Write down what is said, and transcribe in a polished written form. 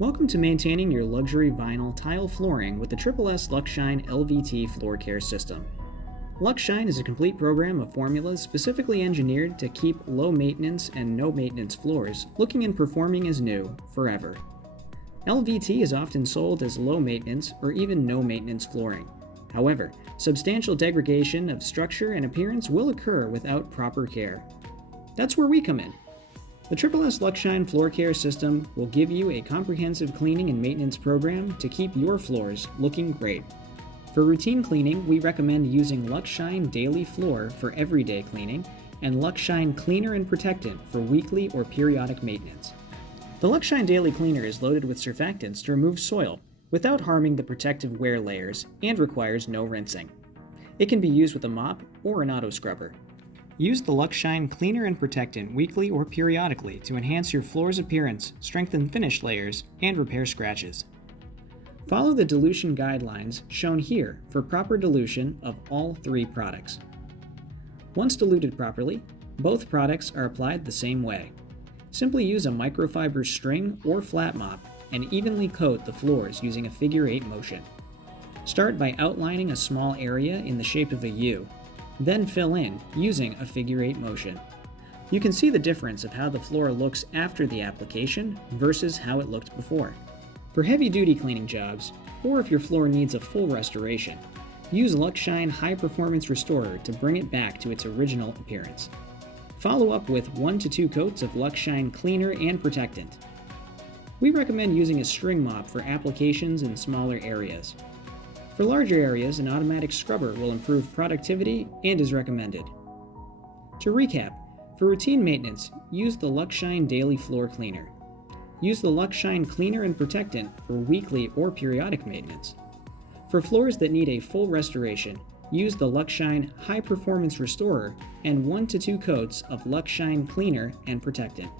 Welcome to maintaining your luxury vinyl tile flooring with the SSS LuxShine LVT floor care system. LuxShine is a complete program of formulas specifically engineered to keep low maintenance and no maintenance floors looking and performing as new forever. LVT is often sold as low maintenance or even no maintenance flooring. However, substantial degradation of structure and appearance will occur without proper care. That's where we come in. The SSS LuxShine Floor Care System will give you a comprehensive cleaning and maintenance program to keep your floors looking great. For routine cleaning, we recommend using LuxShine Daily Floor for everyday cleaning and LuxShine Cleaner and Protectant for weekly or periodic maintenance. The LuxShine Daily Cleaner is loaded with surfactants to remove soil without harming the protective wear layers and requires no rinsing. It can be used with a mop or an auto scrubber. Use the LuxShine Cleaner and Protectant weekly or periodically to enhance your floor's appearance, strengthen finish layers, and repair scratches. Follow the dilution guidelines shown here for proper dilution of all three products. Once diluted properly, both products are applied the same way. Simply use a microfiber string or flat mop and evenly coat the floors using a figure 8 motion. Start by outlining a small area in the shape of a U. Then fill in using a figure 8 motion. You can see the difference of how the floor looks after the application versus how it looked before. For heavy-duty cleaning jobs, or if your floor needs a full restoration, use LuxShine High Performance Restorer to bring it back to its original appearance. Follow up with 1 to 2 coats of LuxShine Cleaner and Protectant. We recommend using a string mop for applications in smaller areas. For larger areas, an automatic scrubber will improve productivity and is recommended. To recap, for routine maintenance, use the LuxShine Daily Floor Cleaner. Use the LuxShine Cleaner and Protectant for weekly or periodic maintenance. For floors that need a full restoration, use the LuxShine High Performance Restorer and 1 to 2 coats of LuxShine Cleaner and Protectant.